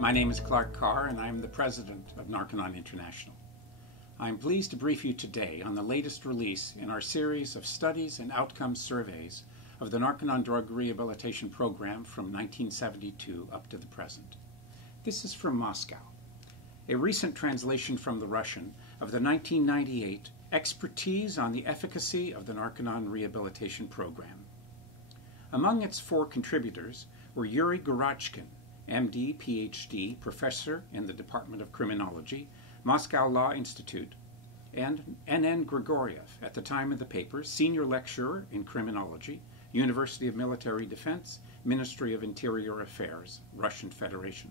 My name is Clark Carr, and I am the president of Narconon International. I am pleased to brief you today on the latest release in our series of studies and outcomes surveys of the Narconon Drug Rehabilitation Program from 1972 up to the present. This is from Moscow, a recent translation from the Russian of the 1998 Expertise on the Efficacy of the Narconon Rehabilitation Program. Among its 4 contributors were Yuri Gurachkin, MD, PhD, professor in the Department of Criminology, Moscow Law Institute, and N.N. Grigoriev, at the time of the paper, senior lecturer in criminology, University of Military Defense, Ministry of Interior Affairs, Russian Federation.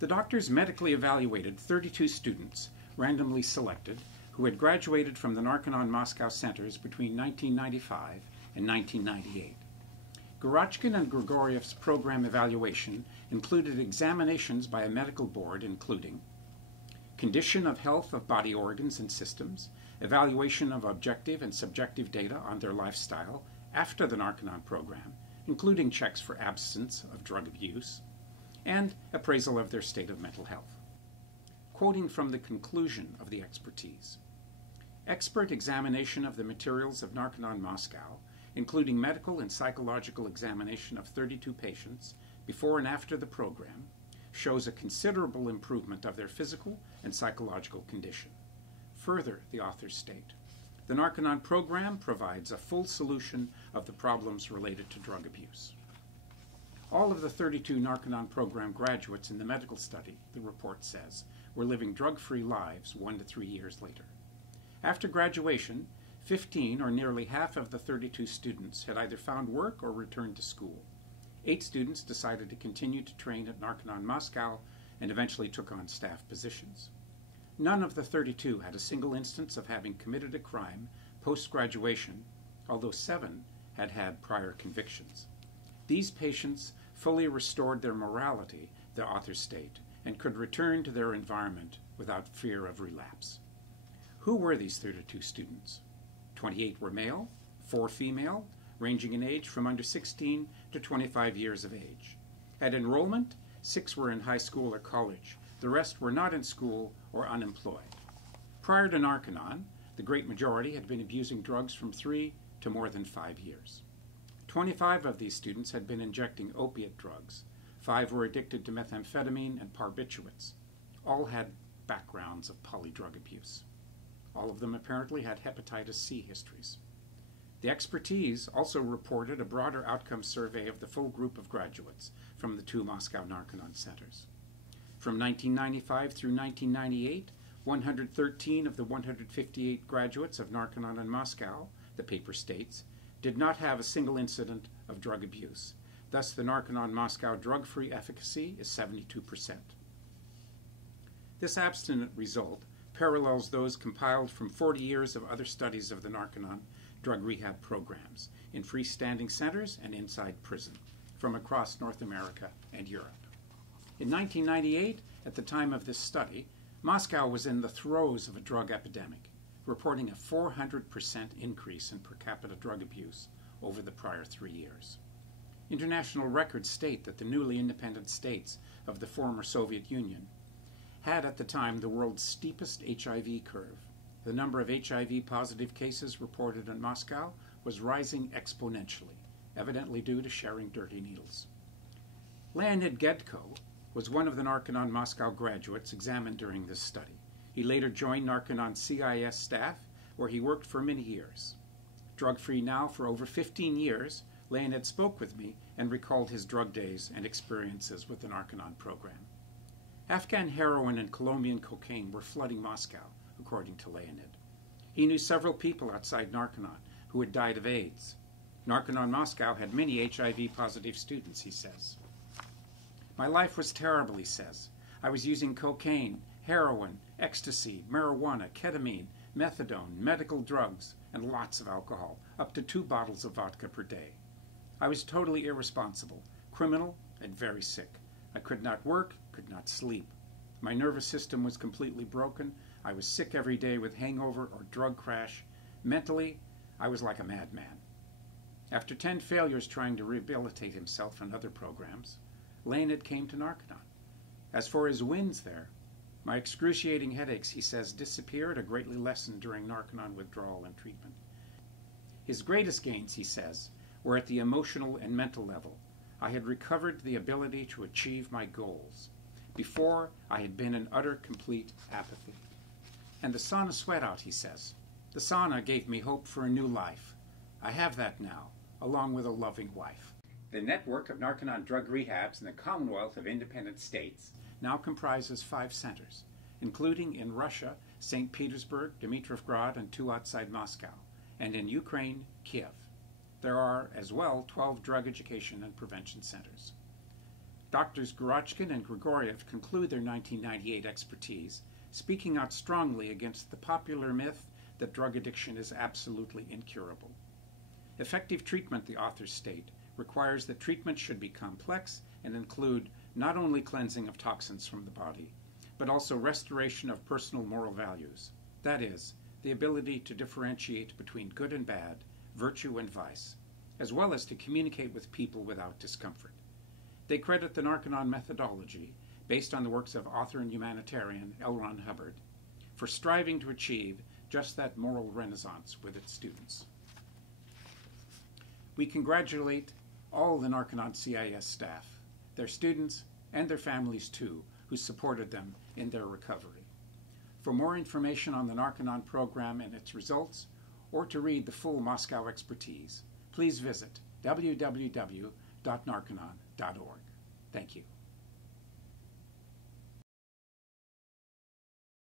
The doctors medically evaluated 32 students, randomly selected, who had graduated from the Narconon Moscow centers between 1995 and 1998. Gurachkin and Grigoriev's program evaluation included examinations by a medical board including condition of health of body organs and systems, evaluation of objective and subjective data on their lifestyle after the Narconon program, including checks for absence of drug abuse, and appraisal of their state of mental health. Quoting from the conclusion of the expertise, expert examination of the materials of Narconon Moscow, including medical and psychological examination of 32 patients before and after the program, shows a considerable improvement of their physical and psychological condition. Further, the authors state, the Narconon program provides a full solution of the problems related to drug abuse. All of the 32 Narconon program graduates in the medical study, the report says, were living drug-free lives 1 to 3 years later. After graduation, 15, or nearly half of the 32 students, had either found work or returned to school. 8 students decided to continue to train at Narconon Moscow and eventually took on staff positions. None of the 32 had a single instance of having committed a crime post-graduation, although 7 had had prior convictions. These patients fully restored their morality, the authors state, and could return to their environment without fear of relapse. Who were these 32 students? 28 were male, 4 female, ranging in age from under 16 to 25 years of age. At enrollment, 6 were in high school or college. The rest were not in school or unemployed. Prior to Narconon, the great majority had been abusing drugs from 3 to more than 5 years. 25 of these students had been injecting opiate drugs. 5 were addicted to methamphetamine and barbiturates. All had backgrounds of polydrug abuse. All of them apparently had hepatitis C histories. The expertise also reported a broader outcome survey of the full group of graduates from the 2 Moscow Narconon centers. From 1995 through 1998, 113 of the 158 graduates of Narconon in Moscow, the paper states, did not have a single incident of drug abuse. Thus, the Narconon Moscow drug-free efficacy is 72%. This abstinent result parallels those compiled from 40 years of other studies of the Narconon drug rehab programs in freestanding centers and inside prison from across North America and Europe. In 1998, at the time of this study, Moscow was in the throes of a drug epidemic, reporting a 400% increase in per capita drug abuse over the prior 3 years. International records state that the newly independent states of the former Soviet Union had at the time the world's steepest HIV curve. The number of HIV-positive cases reported in Moscow was rising exponentially, evidently due to sharing dirty needles. Leonid Gedko was one of the Narconon Moscow graduates examined during this study. He later joined Narconon CIS staff, where he worked for many years. Drug-free now for over 15 years, Leonid spoke with me and recalled his drug days and experiences with the Narconon program. Afghan heroin and Colombian cocaine were flooding Moscow, according to Leonid. He knew several people outside Narconon who had died of AIDS. Narconon Moscow had many HIV-positive students, he says. My life was terrible, he says. I was using cocaine, heroin, ecstasy, marijuana, ketamine, methadone, medical drugs, and lots of alcohol, up to 2 bottles of vodka per day. I was totally irresponsible, criminal, and very sick. I could not work, could not sleep. My nervous system was completely broken. I was sick every day with hangover or drug crash. Mentally, I was like a madman. After 10 failures trying to rehabilitate himself and other programs, Leonid came to Narconon. As for his wins there, my excruciating headaches, he says, disappeared or greatly lessened during Narconon withdrawal and treatment. His greatest gains, he says, were at the emotional and mental level. I had recovered the ability to achieve my goals. Before, I had been in utter, complete apathy. And the sauna sweat out, he says. The sauna gave me hope for a new life. I have that now, along with a loving wife. The network of Narconon drug rehabs in the Commonwealth of Independent States now comprises 5 centers, including in Russia, St. Petersburg, Dimitrovgrad, and 2 outside Moscow, and in Ukraine, Kiev. There are, as well, 12 drug education and prevention centers. Doctors Gorotchkin and Grigoriev conclude their 1998 expertise, speaking out strongly against the popular myth that drug addiction is absolutely incurable. Effective treatment, the authors state, requires that treatment should be complex and include not only cleansing of toxins from the body, but also restoration of personal moral values. That is, the ability to differentiate between good and bad, virtue and vice, as well as to communicate with people without discomfort. They credit the Narconon methodology, based on the works of author and humanitarian L. Ron Hubbard, for striving to achieve just that moral renaissance with its students. We congratulate all the Narconon CIS staff, their students, and their families too, who supported them in their recovery. For more information on the Narconon program and its results, or to read the full Moscow expertise, please visit www.narconon.org. Thank you.